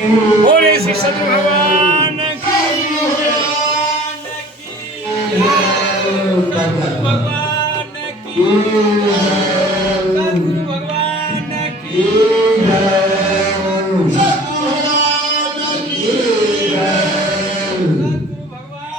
बोले श्री सद्गुरु भगवान की भगवान की सद्गुरु भगवान की सद्गुरु भगवान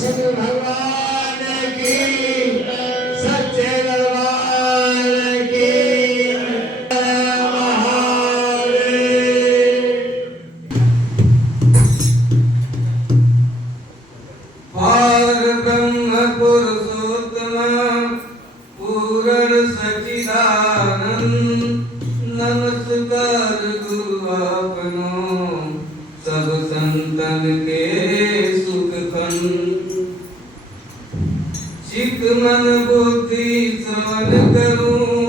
कृष्ण भगवान की, सच्चे दरबार की महादेव। और ब्रह्म पुरुषोत्तम पूर्ण सच्चिदानंद, नमस्कार गुरु आपनो सब संतन के सुख खंड। चित मन बुद्धि श्रवण करूं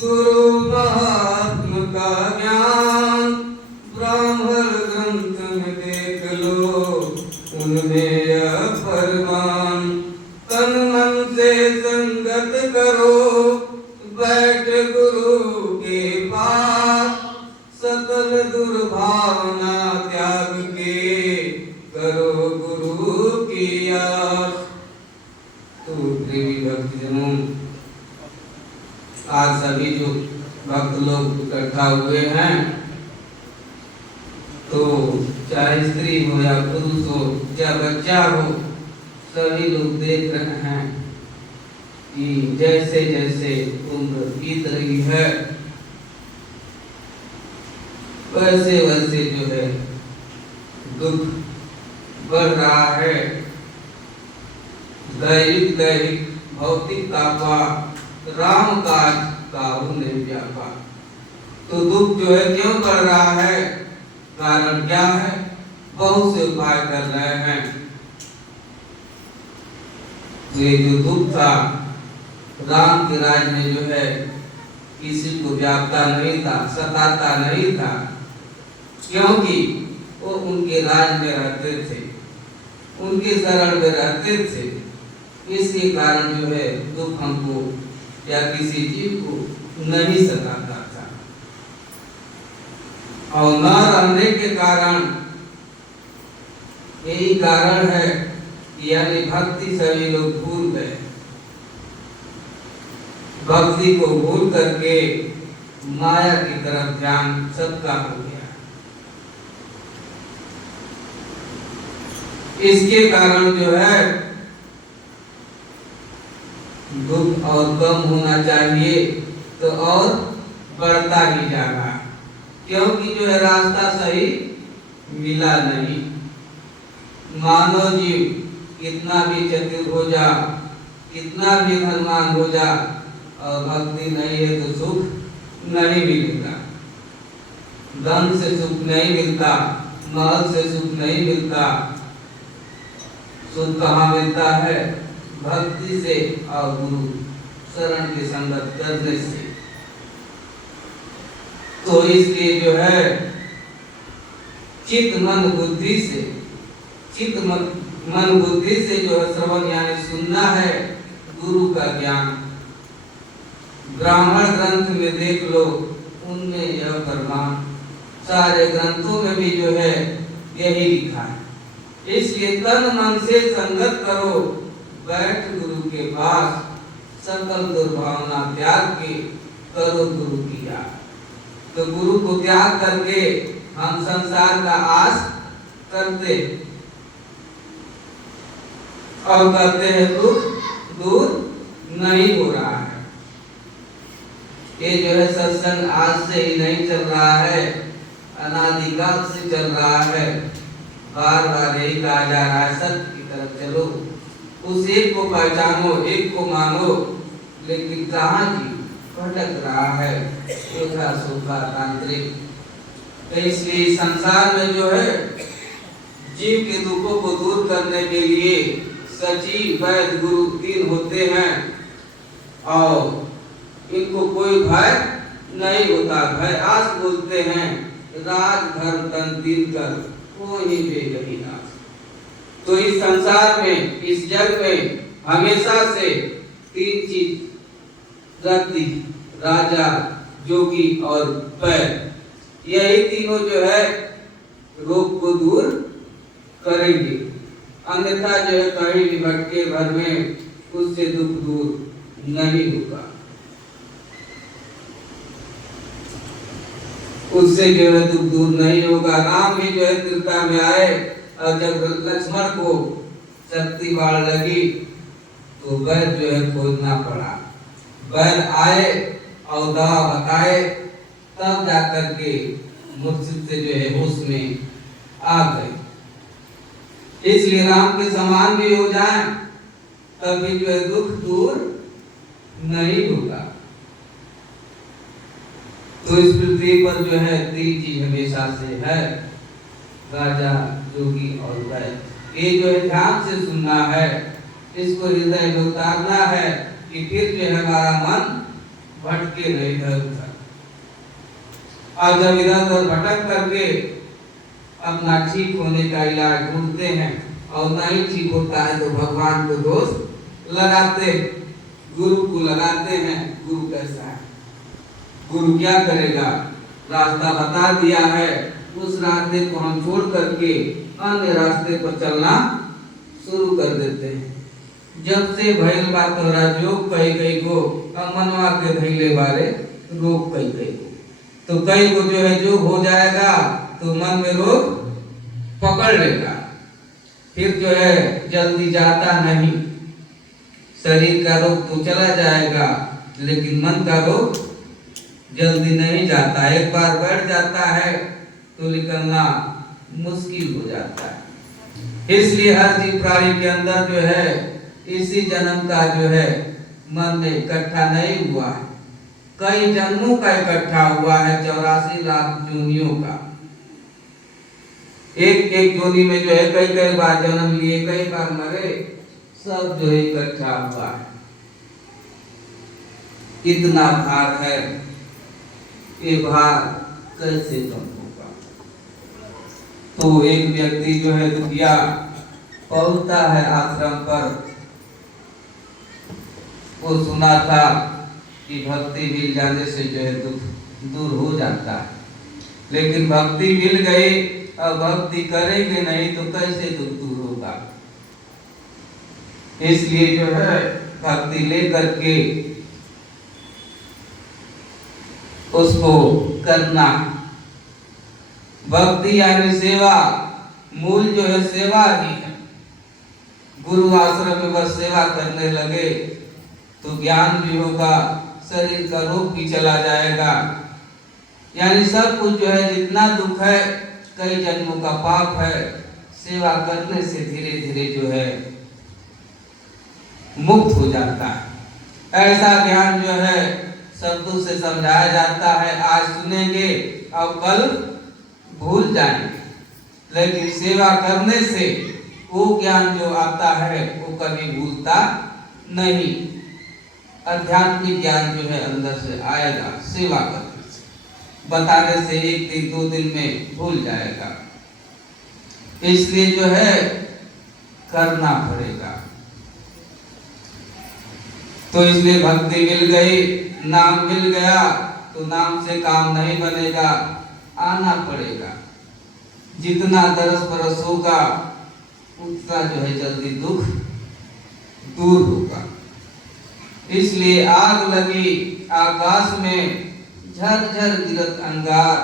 गुरु महात्म का ज्ञान, ब्राह्मण ग्रंथ में देख लो उनमें यह फरमान। तन मन से संगत करो बैठ गुरु के पास, सकल दुर्भावना त्याग के करो गुरु की आस। तो प्रेमी भक्तजनों, आज सभी जो भक्त लोग इकट्ठा हुए हैं, तो चाहे स्त्री हो या पुरुष हो या बच्चा हो, सभी लोग देख रहे हैं कि जैसे जैसे उम्र बीत रही है वैसे वैसे जो है दुख बढ़ रहा है। दैहिक दैहिक भौतिक तापा राम काज काहू नहीं व्यापा। तो दुख जो है क्यों बढ़ रहा है, कारण क्या है? बहुत से उपाय कर रहे हैं। ये जो दुख था राम के राज में जो है किसी को व्यापता नहीं था, सताता नहीं था, क्योंकि वो उनके राज में रहते थे, उनके शरण में रहते थे। इसके कारण जो है दुख हमको या किसी जीव को नहीं सताता था। और न रहने के कारण यही कारण है कि यानी भक्ति सभी लोग भूल गए। भक्ति को भूल करके माया की तरफ ध्यान सबका हो गया। इसके कारण जो है दुख और कम होना चाहिए तो और बढ़ता ही जा रहा, क्योंकि जो है रास्ता सही मिला नहीं। मानव जीव कितना भी चतुर हो जा, कितना भी धनवान हो जा, और भक्ति नहीं है तो सुख नहीं मिलेगा। धन से सुख नहीं मिलता, महल से सुख नहीं मिलता। सुख कहाँ मिलता है? भक्ति से और गुरु शरण की संगत करने से। तो इसलिए जो है चित्त मन बुद्धि से, चित्त मन बुद्धि से जो है श्रवण यानी सुनना है गुरु का ज्ञान। ब्राह्मण ग्रंथ में देख लो उनमें यह फरमान, सारे ग्रंथों में भी जो है यही लिखा है। इसलिए तन मन से संगत करो बैठ गुरु के पास, सकल दुर्भावना त्याग के करो गुरु की याद। तो गुरु को त्याग करके हम संसार का आस करते और करते हैं दुख दूर नहीं हो रहा है। ये जो है सत्संग आज से ही नहीं चल रहा है, अनादिकाल से चल रहा है। बार बार यही कहा जा रहा है सत्य की तरफ चलो, उस एक को पहचानो, एक को मानो। लेकिन कहाँ जी भटक रहा है सोखा सोखा तांत्रिक। तो इसलिए संसार में जो है जीव के दुखों को दूर करने के लिए सचिव वैद्य गुरु तीन होते हैं, और इनको कोई भय नहीं होता। भय आस बोलते हैं, राज धर्म तन तीन कर कोई बेगही नाश। तो इस संसार में, इस जग में हमेशा से तीन चीज रहती, राजा जोगी और पैर। यही तीनों जो है रोग को दूर करेंगे, अन्यथा जो है कहीं भी भटके भर में उससे दुख दूर नहीं होगा। उससे जो है दुख दूर नहीं होगा। राम भी जो है त्रेता में आए और जब लक्ष्मण को शक्ति बाढ़ लगी तो वैद्य जो है खोजना पड़ा। वैद्य आए और दवा बताए, तब जाकर के मूर्छित से जो है होश में आ गए। इसलिए राम के समान भी हो जाए तभी जो है दुख दूर नहीं होगा। तो इस पृथ्वी पर जो है तीन चीज हमेशा से है, राजा, जोगी और वैद्य। ये जो है ध्यान से सुनना है, इसको हृदय में उतारना है कि फिर जो है हमारा मन भटके नहीं इधर उधर। और जब इधर उधर भटक करके अपना ठीक होने का इलाज ढूंढते हैं और नहीं ठीक होता है तो भगवान को दोष लगाते, गुरु को लगाते हैं। गुरु कैसा है? गुरु क्या करेगा? रास्ता बता दिया है, उस रास्ते को हम छोड़ करके अन्य रास्ते पर चलना शुरू कर देते हैं। जब से भैल बात हो रहा जोग कही गई गो, मनवा के धैले वाले रोग कही गई गो। तो कई को जो है जो हो जाएगा तो मन में रोग पकड़ लेगा, फिर जो है जल्दी जाता नहीं। शरीर का रोग तो चला जाएगा लेकिन मन का रोग जल्दी नहीं जाता। एक बार बैठ जाता है तो निकलना मुश्किल हो जाता है। इसलिए हर जीव प्राणी के अंदर जो है इसी जन्म का जो है मन में इकट्ठा नहीं हुआ है, कई जन्मों का इकट्ठा हुआ है, 84 लाख जोनियों का। एक एक जोनी में जो है कई कई बार जन्म लिए, कई बार मरे, सब जो है इकट्ठा हुआ है। इतना भार है, ये भार कैसे कम होगा? तो एक व्यक्ति जो है दुखिया पहुंचता है आश्रम पर, वो सुना था कि भक्ति मिल जाने से जो है दुख दूर हो जाता है, लेकिन भक्ति मिल गई और भक्ति करेंगे नहीं तो कैसे दुख दूर होगा? इसलिए जो है भक्ति लेकर के उसको करना। भक्ति यानी सेवा, मूल जो है सेवा ही है। गुरु आश्रम में बस सेवा करने लगे तो ज्ञान भी होगा, शरीर का रोग भी चला जाएगा। यानी सब कुछ जो है जितना दुख है, कई जन्मों का पाप है, सेवा करने से धीरे धीरे जो है मुक्त हो जाता है। ऐसा ज्ञान जो है शब्दों से समझाया जाता है, आज सुनेंगे और कल भूल जाएंगे, लेकिन सेवा करने से वो ज्ञान जो आता है वो कभी भूलता नहीं। आध्यात्मिक ज्ञान जो है अंदर से आएगा सेवा करने से, बताने से एक दिन दो दिन में भूल जाएगा। इसलिए जो है करना पड़ेगा। तो इसलिए भक्ति मिल गई, नाम मिल गया, तो नाम से काम नहीं बनेगा, आना पड़ेगा। जितना दरस बरस होगा उतना जो है जल्दी दुख दूर होगा। इसलिए आग लगी आकाश में, झरझर गिरत अंगार,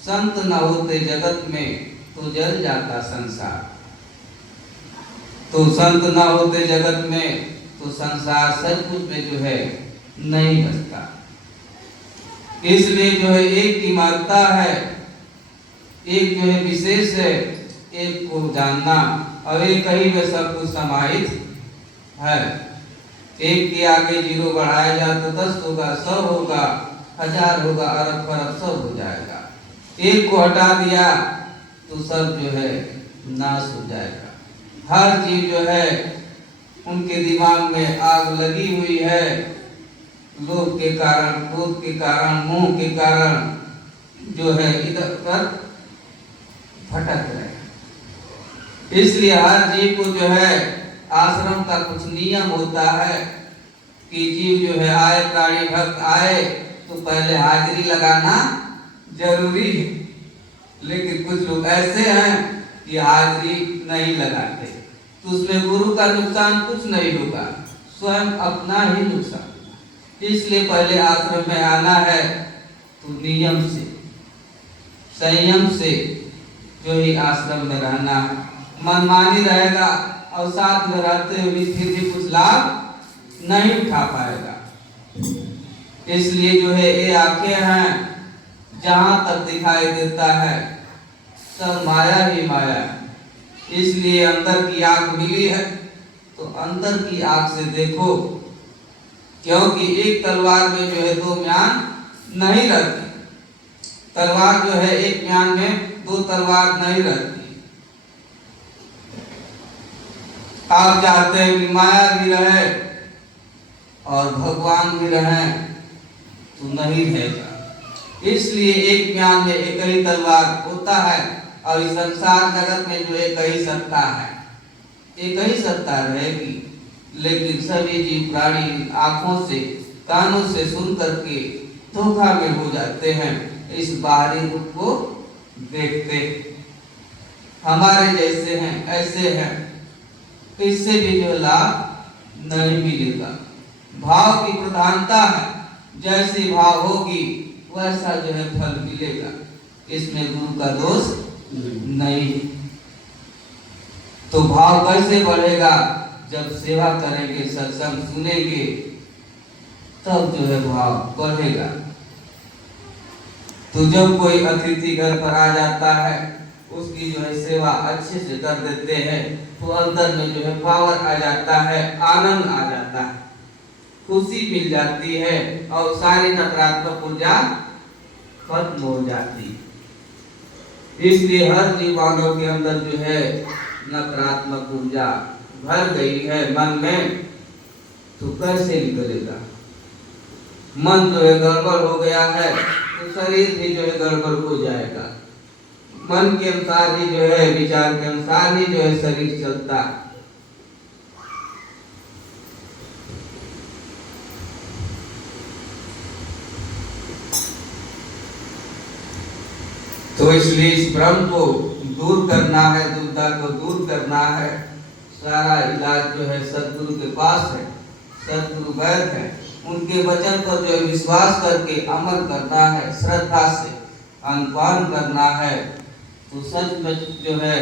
संत न होते जगत में तो जल जाता संसार। तो संत न होते जगत में तो संसार सचमुच में जो है नहीं बचता। इसलिए जो है एक की महत्ता है, एक जो है विशेष है, एक को जानना, और एक ही में सब कुछ समाहित है। एक के आगे जीरो बढ़ाया जाए तो 10 होगा, 100 होगा, 1000 होगा, अरब खरब सब हो जाएगा। एक को हटा दिया तो सब जो है नाश हो जाएगा। हर चीज जो है उनके दिमाग में आग लगी हुई है, लोभ के कारण, क्रोध के कारण, मोह के कारण जो है इधर उधर भटक रहे हैं। इसलिए हर जीव को जो है आश्रम का कुछ नियम होता है कि जीव जो है आए, प्राणी भक्त आए तो पहले हाजिरी लगाना जरूरी है। लेकिन कुछ लोग ऐसे हैं कि हाजिरी नहीं लगाते, तो उसमें गुरु का नुकसान कुछ नहीं होगा, स्वयं अपना ही नुकसान। इसलिए पहले आश्रम में आना है तो नियम से, संयम से जो ही आश्रम में रहना है। मनमानी रहेगा और साथ में रहते हुए भी फिर भी कुछ लाभ नहीं उठा पाएगा। इसलिए जो है ये आंखें हैं, जहां तक दिखाई देता है सब माया ही माया है। इसलिए अंदर की आंख मिली है तो अंदर की आंख से देखो, क्योंकि एक तलवार में जो है दो म्यान नहीं रहती। तलवार जो है एक म्यान में दो तलवार नहीं रहती। आप चाहते हैं कि माया भी रहे और भगवान भी रहे, तो नहीं रहेगा। इसलिए एक म्यान में एक ही तलवार होता है और इस संसार जगत में जो एक ही सत्ता है, एक ही सत्ता रहेगी। लेकिन सभी जीव प्राणी आंखों से कानों से सुन करके धोखा में हो जाते हैं, इस बाहरी रूप को देखते। हमारे जैसे हैं, ऐसे हैं, इससे भी जो लाभ नहीं मिलेगा। भाव की प्रधानता है, जैसी भाव होगी वैसा जो है फल मिलेगा। इसमें गुरु का दोष नहीं। तो भाव कैसे बढ़ेगा? जब सेवा करेंगे, सत्संग सुनेंगे, तब जो है भाव बढ़ेगा। तो जब कोई अतिथि घर पर आ जाता है, उसकी जो है सेवा अच्छे से कर देते हैं, तो अंदर में जो है पावर आ जाता है, आनंद आ जाता है, खुशी मिल जाती है और सारी नकारात्मक ऊर्जा खत्म हो जाती है। इसलिए हर जीव मानव के अंदर जो है नकारात्मक ऊर्जा भर गई है मन में, तो कैसे निकलेगा? मन जो है गड़बड़ हो गया है तो शरीर भी जो है गड़बड़ हो जाएगा। मन के अनुसार ही जो है, विचार के अनुसार ही जो है शरीर चलता है। तो इसलिए इस भ्रम को दूर करना है, दुविधा को दूर करना है। सारा इलाज जो है सद्गुरु के पास है, सद्गुरु वैद्य है। उनके वचन पर जो विश्वास करके अमल करना है, श्रद्धा से अनुपान करना है, तो सच में जो है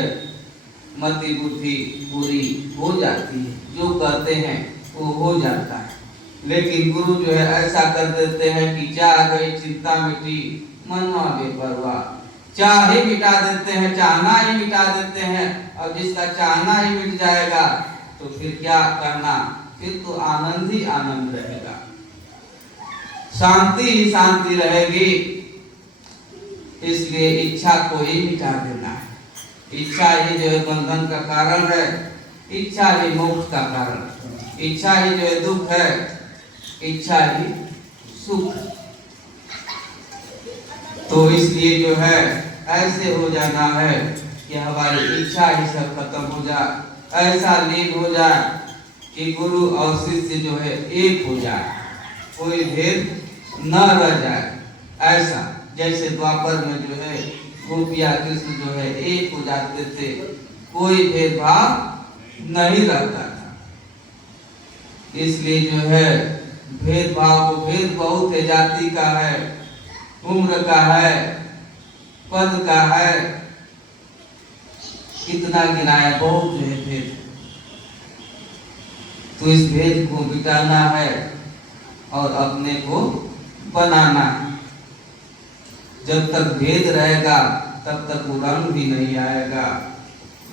मति बुद्धि पूरी हो जाती है। जो कहते हैं वो हो जाता है। लेकिन गुरु जो है ऐसा कर देते हैं कि चाह गई चिंता मिटी, मनवा बेपरवाह। चाहे मिटा देते हैं, चाहना ही मिटा देते हैं। और जिसका चाहना ही मिट जाएगा तो फिर क्या कहना? फिर तो आनंद ही आनंद रहेगा, शांति ही शांति रहेगी। इसलिए इच्छा को ही मिटा देना है। इच्छा ही जो है बंधन का कारण है, इच्छा ही मोक्ष का कारण है। इच्छा ही जो है दुख है, इच्छा ही सुख। तो इसलिए जो है ऐसे हो जाना है कि हमारी इच्छा ही सब खत्म हो जाए, ऐसा लीन हो जाए कि गुरु और शिष्य जो है एक हो जाए, कोई भेद न रह जाए। ऐसा जैसे द्वापर में जो है गोपिया कृष्ण जो है एक हो जाते थे, कोई भेदभाव नहीं रहता था। इसलिए जो है भेदभाव को, भेद बहुत है, जाति का है, उम्र का है, पद का है, कितना गिनाया, बहुत जो है भेद। तो इस भेद को मिटाना है और अपने को बनाना है। जब तक भेद रहेगा तब तक वो रंग भी नहीं आएगा,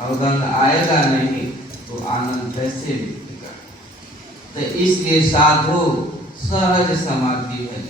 और रंग आएगा नहीं तो आनंद कैसे मिलेगा? तो इसलिए साधो सहज समाधि है।